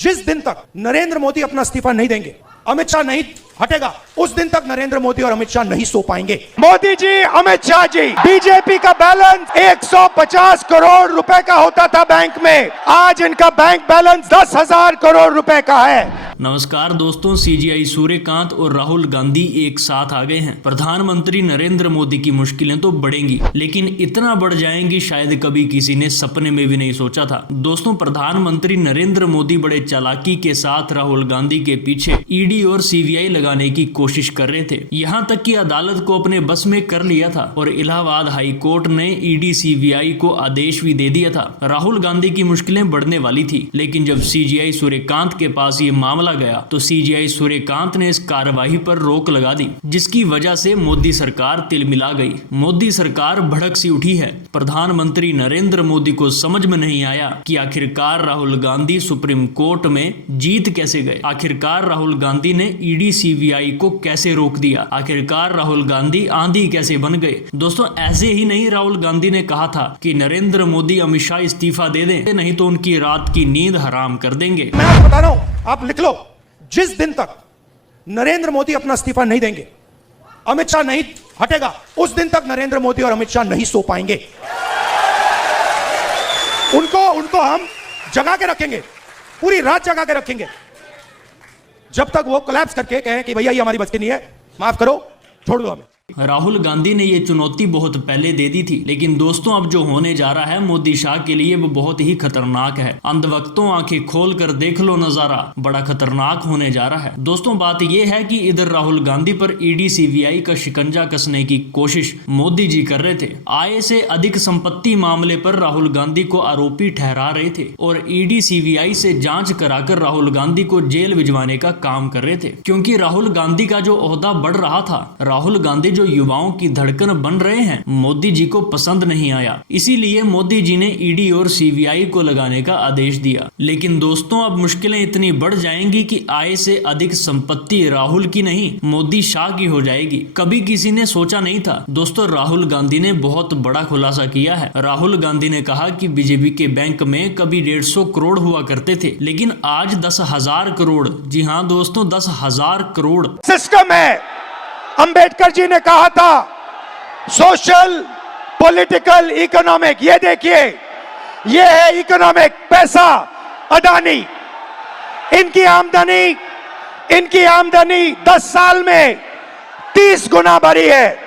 जिस दिन तक नरेंद्र मोदी अपना इस्तीफा नहीं देंगे, अमित शाह नहीं हटेगा, उस दिन तक नरेंद्र मोदी और अमित शाह नहीं सो पाएंगे। मोदी जी, अमित शाह जी, बीजेपी का बैलेंस 150 करोड़ रुपए का होता था बैंक में, आज इनका बैंक बैलेंस 10,000 करोड़ रुपए का है। नमस्कार दोस्तों, सीजीआई सूर्यकांत और राहुल गांधी एक साथ आ गए हैं। प्रधानमंत्री नरेंद्र मोदी की मुश्किलें तो बढ़ेंगी, लेकिन इतना बढ़ जाएंगी शायद कभी किसी ने सपने में भी नहीं सोचा था। दोस्तों, प्रधानमंत्री नरेंद्र मोदी बड़े चालाकी के साथ राहुल गांधी के पीछे ईडी और सीबीआई लगाने की कोशिश कर रहे थे। यहाँ तक कि अदालत को अपने बस में कर लिया था और इलाहाबाद हाई कोर्ट ने ईडी सीबीआई को आदेश भी दे दिया था। राहुल गांधी की मुश्किलें बढ़ने वाली थी, लेकिन जब सीजीआई सूर्यकांत के पास ये मामला गया तो सीजीआई सूर्यकांत ने इस कार्यवाही पर रोक लगा दी, जिसकी वजह से मोदी सरकार तिलमिला गई। मोदी सरकार भड़क सी उठी है। प्रधानमंत्री नरेंद्र मोदी को समझ में नहीं आया कि आखिरकार राहुल गांधी सुप्रीम कोर्ट में जीत कैसे गए। आखिरकार राहुल गांधी ने ईडी सीबीआई को कैसे रोक दिया। आखिरकार राहुल गांधी आंधी कैसे बन गए। दोस्तों, ऐसे ही नहीं, राहुल गांधी ने कहा था कि नरेंद्र मोदी अमित शाह इस्तीफा दे दें, नहीं तो उनकी रात की नींद हराम कर देंगे। मैं आपको बता रहा हूं, आप लिख लो, जिस दिन तक नरेंद्र मोदी अपना इस्तीफा नहीं देंगे, अमित शाह नहीं हटेगा, उस दिन तक नरेंद्र मोदी और अमित शाह नहीं सो पाएंगे। उनको हम जगा के रखेंगे, पूरी रात जगा के रखेंगे, जब तक वो कोलैप्स करके कहें कि भैया ये हमारी बस की नहीं है, माफ करो, छोड़ दो हमें। राहुल गांधी ने ये चुनौती बहुत पहले दे दी थी, लेकिन दोस्तों अब जो होने जा रहा है मोदी शाह के लिए वो बहुत ही खतरनाक है। अंधभक्तों, आंखें खोल कर देख लो नजारा, बड़ा खतरनाक होने जा रहा है। दोस्तों, बात ये है कि इधर राहुल गांधी पर ईडी सीबीआई का शिकंजा कसने की कोशिश मोदी जी कर रहे थे। आय से अधिक संपत्ति मामले पर राहुल गांधी को आरोपी ठहरा रहे थे और ईडी सीबीआई से जांच कराकर राहुल गांधी को जेल भिजवाने का काम कर रहे थे, क्योंकि राहुल गांधी का जो ओहदा बढ़ रहा था, राहुल गांधी जो युवाओं की धड़कन बन रहे हैं, मोदी जी को पसंद नहीं आया। इसीलिए मोदी जी ने ईडी और सीबीआई को लगाने का आदेश दिया। लेकिन दोस्तों, अब मुश्किलें इतनी बढ़ जाएंगी कि आय से अधिक संपत्ति राहुल की नहीं, मोदी शाह की हो जाएगी। कभी किसी ने सोचा नहीं था। दोस्तों, राहुल गांधी ने बहुत बड़ा खुलासा किया है। राहुल गांधी ने कहा कि बीजेपी के बैंक में कभी 150 करोड़ हुआ करते थे, लेकिन आज 10,000 करोड़, जी हाँ दोस्तों, 10,000 करोड़ सिस्टम है। अंबेडकर जी ने कहा था सोशल, पॉलिटिकल, इकोनॉमिक। ये देखिए, ये है इकोनॉमिक। पैसा, अडानी, इनकी आमदनी 10 साल में 30 गुना बढ़ी है।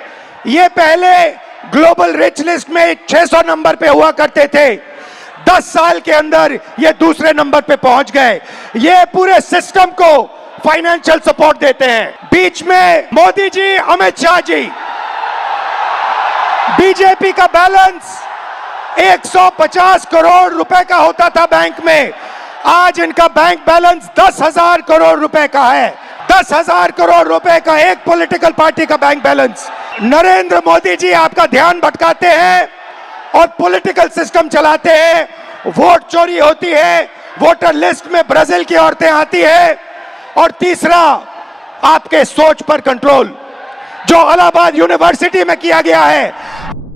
ये पहले ग्लोबल रिच लिस्ट में 600 नंबर पे हुआ करते थे, 10 साल के अंदर ये दूसरे नंबर पे पहुंच गए। ये पूरे सिस्टम को फाइनेंशियल सपोर्ट देते हैं। बीच में मोदी जी, अमित शाह जी, बीजेपी का बैलेंस 150 करोड़ रुपए का होता था बैंक में, आज इनका बैंक बैलेंस 10,000 करोड़ रुपए का है। 10,000 करोड़ रुपए का एक पॉलिटिकल पार्टी का बैंक बैलेंस। नरेंद्र मोदी जी आपका ध्यान भटकाते हैं और पॉलिटिकल सिस्टम चलाते हैं। वोट चोरी होती है, वोटर लिस्ट में ब्राजील की औरतें आती है, और तीसरा आपके सोच पर कंट्रोल, जो इलाहाबाद यूनिवर्सिटी में किया गया है।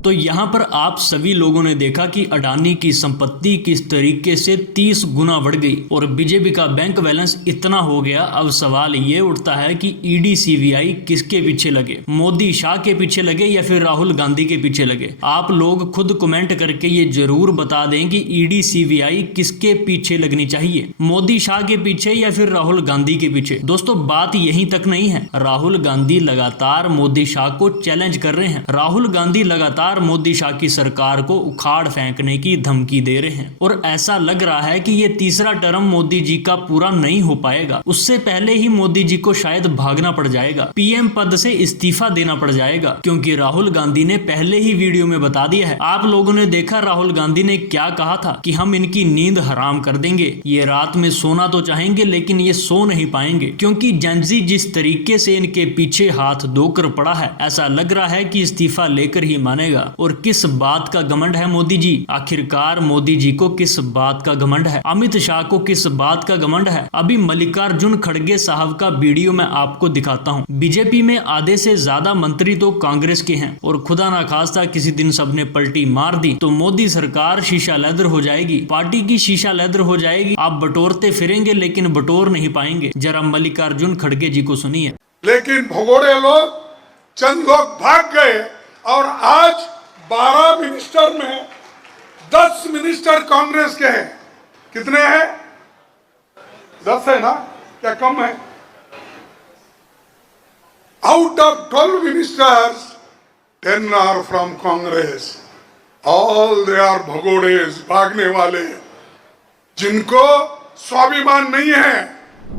तो यहाँ पर आप सभी लोगों ने देखा कि अडानी की संपत्ति किस तरीके से 30 गुना बढ़ गई और बीजेपी का बैंक बैलेंस इतना हो गया। अब सवाल ये उठता है कि ईडी सीबीआई किसके पीछे लगे, मोदी शाह के पीछे लगे या फिर राहुल गांधी के पीछे लगे। आप लोग खुद कमेंट करके ये जरूर बता दें कि ईडी सीबीआई किसके पीछे लगनी चाहिए, मोदी शाह के पीछे या फिर राहुल गांधी के पीछे। दोस्तों, बात यहीं तक नहीं है। राहुल गांधी लगातार मोदी शाह को चैलेंज कर रहे हैं। राहुल गांधी लगातार मोदी शाह की सरकार को उखाड़ फेंकने की धमकी दे रहे हैं और ऐसा लग रहा है कि ये तीसरा टर्म मोदी जी का पूरा नहीं हो पाएगा। उससे पहले ही मोदी जी को शायद भागना पड़ जाएगा, पीएम पद से इस्तीफा देना पड़ जाएगा, क्योंकि राहुल गांधी ने पहले ही वीडियो में बता दिया है। आप लोगों ने देखा राहुल गांधी ने क्या कहा था कि हम इनकी नींद हराम कर देंगे। ये रात में सोना तो चाहेंगे लेकिन ये सो नहीं पाएंगे, क्योंकि जेनजी जिस तरीके से इनके पीछे हाथ धोकर पड़ा है, ऐसा लग रहा है कि इस्तीफा लेकर ही मानेगा। मिलेगा। और किस बात का घमंड है मोदी जी? आखिरकार मोदी जी को किस बात का घमंड है? अमित शाह को किस बात का घमंड है? अभी मल्लिकार्जुन खड़गे साहब का वीडियो मैं आपको दिखाता हूँ। बीजेपी में आधे से ज्यादा मंत्री तो कांग्रेस के हैं और खुदा ना खास्ता किसी दिन सबने पलटी मार दी तो मोदी सरकार शीशा लेदर हो जाएगी, पार्टी की शीशा लेदर हो जाएगी। आप बटोरते फिरेंगे लेकिन बटोर नहीं पाएंगे। जरा मल्लिकार्जुन खड़गे जी को सुनिए। लेकिन भगोड़े लोग, चंद लोग भाग गए और आज 12 मिनिस्टर में 10 मिनिस्टर कांग्रेस के हैं। कितने हैं? 10 है ना, क्या कम है? Out of 12 ministers 10 are from Congress. All they are भगोड़ेस, भागने वाले, जिनको स्वाभिमान नहीं है।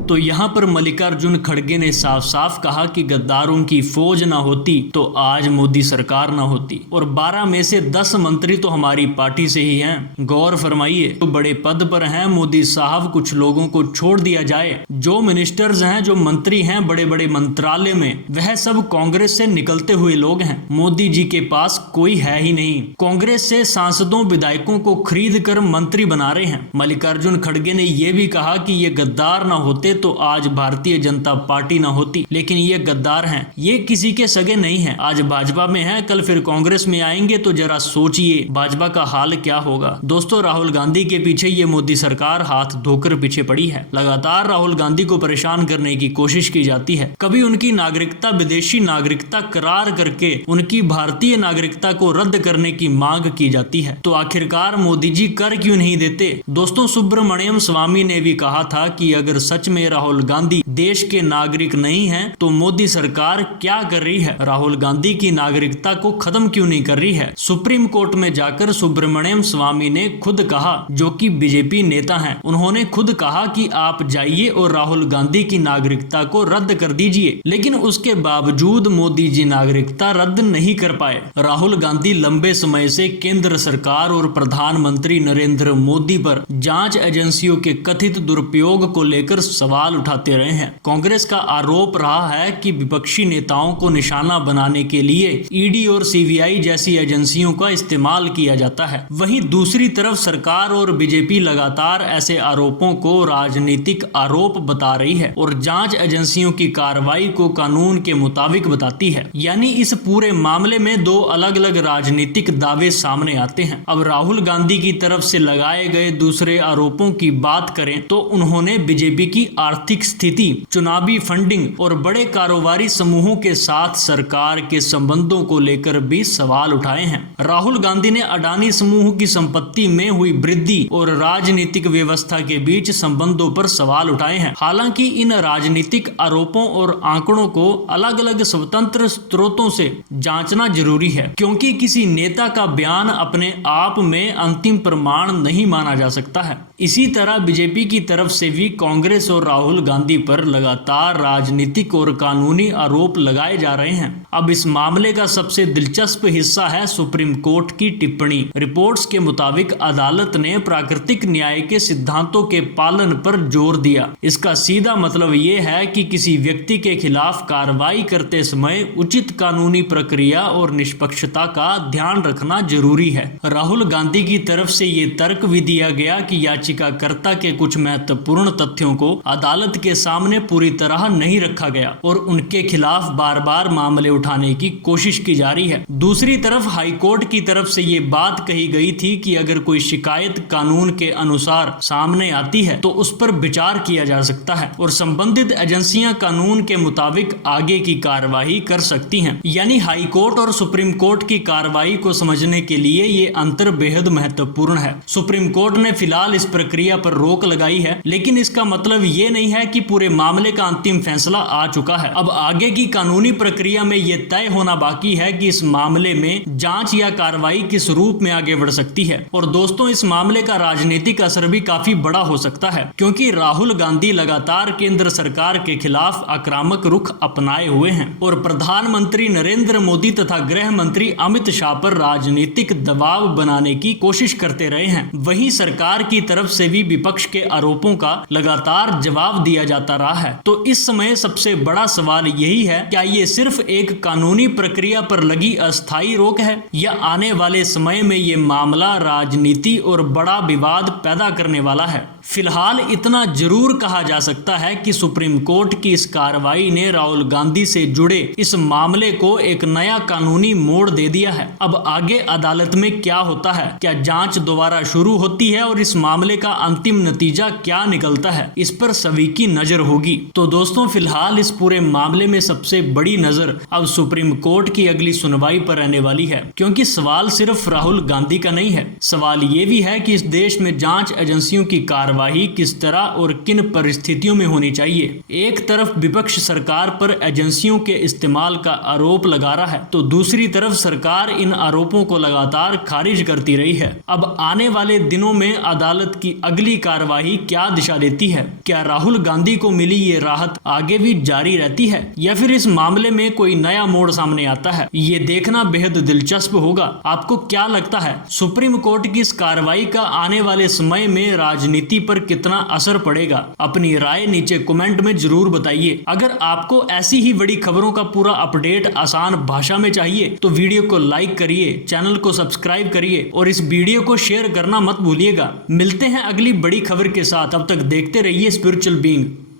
तो यहाँ पर मल्लिकार्जुन खड़गे ने साफ साफ कहा कि गद्दारों की फौज ना होती तो आज मोदी सरकार ना होती। और 12 में से 10 मंत्री तो हमारी पार्टी से ही हैं। गौर फरमाइए, तो बड़े पद पर हैं मोदी साहब, कुछ लोगों को छोड़ दिया जाए। जो मिनिस्टर्स हैं, जो मंत्री हैं बड़े बड़े मंत्रालय में, वह सब कांग्रेस से निकलते हुए लोग हैं। मोदी जी के पास कोई है ही नहीं। कांग्रेस से सांसदों विधायकों को खरीद कर मंत्री बना रहे हैं। मल्लिकार्जुन खड़गे ने यह भी कहा कि ये गद्दार ना होते तो आज भारतीय जनता पार्टी ना होती। लेकिन ये गद्दार हैं, ये किसी के सगे नहीं हैं। आज भाजपा में हैं, कल फिर कांग्रेस में आएंगे तो जरा सोचिए भाजपा का हाल क्या होगा। दोस्तों, राहुल गांधी के पीछे ये मोदी सरकार हाथ धोकर पीछे पड़ी है। लगातार राहुल गांधी को परेशान करने की कोशिश की जाती है। कभी उनकी नागरिकता विदेशी नागरिकता करार करके उनकी भारतीय नागरिकता को रद्द करने की मांग की जाती है। तो आखिरकार मोदी जी कर क्यों नहीं देते? दोस्तों, सुब्रमण्यम स्वामी ने भी कहा था कि अगर सच में राहुल गांधी देश के नागरिक नहीं हैं तो मोदी सरकार क्या कर रही है? राहुल गांधी की नागरिकता को खत्म क्यों नहीं कर रही है? सुप्रीम कोर्ट में जाकर सुब्रमण्यम स्वामी ने खुद कहा, जो कि बीजेपी नेता हैं, उन्होंने खुद कहा कि आप जाइए और राहुल गांधी की नागरिकता को रद्द कर दीजिए। लेकिन उसके बावजूद मोदी जी नागरिकता रद्द नहीं कर पाए। राहुल गांधी लंबे समय से केंद्र सरकार और प्रधानमंत्री नरेंद्र मोदी पर जांच एजेंसियों के कथित दुरुपयोग को लेकर सवाल उठाते रहे हैं। कांग्रेस का आरोप रहा है कि विपक्षी नेताओं को निशाना बनाने के लिए ईडी और सीबीआई जैसी एजेंसियों का इस्तेमाल किया जाता है। वहीं दूसरी तरफ सरकार और बीजेपी लगातार ऐसे आरोपों को राजनीतिक आरोप बता रही है और जांच एजेंसियों की कार्रवाई को कानून के मुताबिक बताती है। यानी इस पूरे मामले में दो अलग अलग राजनीतिक दावे सामने आते हैं। अब राहुल गांधी की तरफ से लगाए गए दूसरे आरोपों की बात करें तो उन्होंने बीजेपी की आर्थिक स्थिति, चुनावी फंडिंग और बड़े कारोबारी समूहों के साथ सरकार के संबंधों को लेकर भी सवाल उठाए हैं। राहुल गांधी ने अडानी समूह की संपत्ति में हुई वृद्धि और राजनीतिक व्यवस्था के बीच संबंधों पर सवाल उठाए हैं। हालांकि इन राजनीतिक आरोपों और आंकड़ों को अलग अलग स्वतंत्र स्रोतों से जांचना जरूरी है, क्योंकि किसी नेता का बयान अपने आप में अंतिम प्रमाण नहीं माना जा सकता है। इसी तरह बीजेपी की तरफ से भी कांग्रेस और राहुल गांधी पर लगातार राजनीतिक और कानूनी आरोप लगाए जा रहे हैं। अब इस मामले का सबसे दिलचस्प हिस्सा है सुप्रीम कोर्ट की टिप्पणी। रिपोर्ट्स के मुताबिक अदालत ने प्राकृतिक न्याय के सिद्धांतों के पालन पर जोर दिया। इसका सीधा मतलब ये है कि किसी व्यक्ति के खिलाफ कार्रवाई करते समय उचित कानूनी प्रक्रिया और निष्पक्षता का ध्यान रखना जरूरी है। राहुल गांधी की तरफ से ये तर्क भी दिया गया कि याचिकाकर्ता के कुछ महत्वपूर्ण तथ्यों को अदालत के सामने पूरी तरह नहीं रखा गया और उनके खिलाफ बार बार मामले उठाने की कोशिश की जा रही है। दूसरी तरफ हाईकोर्ट की तरफ से ये बात कही गई थी कि अगर कोई शिकायत कानून के अनुसार सामने आती है तो उस पर विचार किया जा सकता है और संबंधित एजेंसियां कानून के मुताबिक आगे की कार्रवाई कर सकती हैं। यानी हाईकोर्ट और सुप्रीम कोर्ट की कार्रवाई को समझने के लिए ये अंतर बेहद महत्वपूर्ण है। सुप्रीम कोर्ट ने फिलहाल इस प्रक्रिया पर रोक लगाई है, लेकिन इसका मतलब ये नहीं है कि पूरे मामले का अंतिम फैसला आ चुका है। अब आगे की कानूनी प्रक्रिया में यह तय होना बाकी है कि इस मामले में जांच या कार्रवाई किस रूप में आगे बढ़ सकती है। और दोस्तों, इस मामले का राजनीतिक असर भी काफी बड़ा हो सकता है, क्योंकि राहुल गांधी लगातार केंद्र सरकार के खिलाफ आक्रामक रुख अपनाए हुए हैं और प्रधानमंत्री नरेंद्र मोदी तथा गृह मंत्री अमित शाह पर राजनीतिक दबाव बनाने की कोशिश करते रहे हैं। वहीं सरकार की तरफ तरफ से भी विपक्ष के आरोपों का लगातार जवाब दिया जाता रहा है। तो इस समय सबसे बड़ा सवाल यही है, क्या ये सिर्फ एक कानूनी प्रक्रिया पर लगी अस्थायी रोक है या आने वाले समय में ये मामला राजनीति और बड़ा विवाद पैदा करने वाला है। फिलहाल इतना जरूर कहा जा सकता है कि सुप्रीम कोर्ट की इस कार्रवाई ने राहुल गांधी से जुड़े इस मामले को एक नया कानूनी मोड़ दे दिया है। अब आगे अदालत में क्या होता है, क्या जांच दोबारा शुरू होती है और इस मामले का अंतिम नतीजा क्या निकलता है, इस पर सभी की नजर होगी। तो दोस्तों, फिलहाल इस पूरे मामले में सबसे बड़ी नजर अब सुप्रीम कोर्ट की अगली सुनवाई पर रहने वाली है, क्योंकि सवाल सिर्फ राहुल गांधी का नहीं है। सवाल ये भी है कि इस देश में जांच एजेंसियों की कार्रवाई किस तरह और किन परिस्थितियों में होनी चाहिए। एक तरफ विपक्ष सरकार पर एजेंसियों के इस्तेमाल का आरोप लगा रहा है, तो दूसरी तरफ सरकार इन आरोपों को लगातार खारिज करती रही है। अब आने वाले दिनों में अदालत की अगली कार्रवाई क्या दिशा देती है? क्या राहुल गांधी को मिली ये राहत आगे भी जारी रहती है या फिर इस मामले में कोई नया मोड़ सामने आता है? ये देखना बेहद दिलचस्प होगा। आपको क्या लगता है, सुप्रीम कोर्ट की इस कार्रवाई का आने वाले समय में राजनीति पर कितना असर पड़ेगा? अपनी राय नीचे कमेंट में जरूर बताइए। अगर आपको ऐसी ही बड़ी खबरों का पूरा अपडेट आसान भाषा में चाहिए तो वीडियो को लाइक करिए, चैनल को सब्सक्राइब करिए और इस वीडियो को शेयर करना मत भूलिएगा। मिलते हैं अगली बड़ी खबर के साथ, तब तक देखते रहिए स्पिरिचुअल बीइंग।